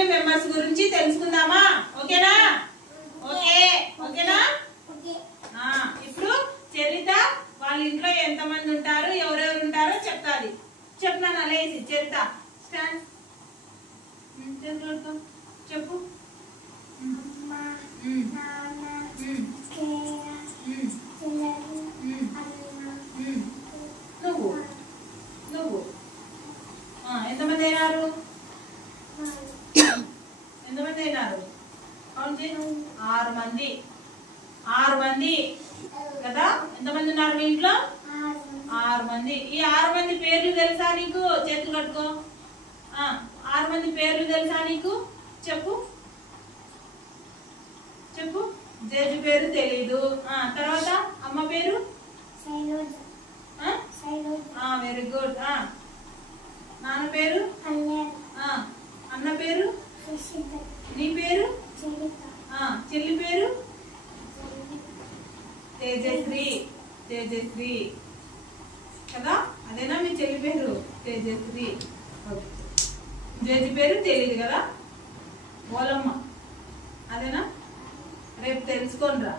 Family members గురించి తెలుసుకుందామా? ఓకేనా? ఓకేనా? ఇప్పుడు చరిత వాళ్ళ ఇంట్లో ఎంతమంది ఉంటారు, ఎవరెవరు ఉంటారో చెప్తాది. చెప్తాను లేసి. చరిత స్టాండ్. చెప్పు. నువ్వు ఎంతమంది అయినారు? కౌంట్ చేయి. 6 మంది కదా? ఎంతమంది ఉన్నారు మీ ఇంట్లో? 6 మంది. ఈ 6 మంది పేర్లు తెలుసా నీకు? చేతులు కట్టుకో. 6 మంది పేర్లు తెలుసా నీకు? చెప్పు. జడ్జి పేరు తెలీదు. తర్వాత అమ్మ పేరు? Very good. నాన్న పేరు? అన్న పేరు? నీ పేరు? చెల్లి పేరు? తేజశ్రీ కదా? అదేనా మీ చెల్లి పేరు? తేజశ్రీ. జడ్జి పేరు తెలీదు కదా? ఓలమ్మ అదేనా? రేపు తెలుసుకోండి రా.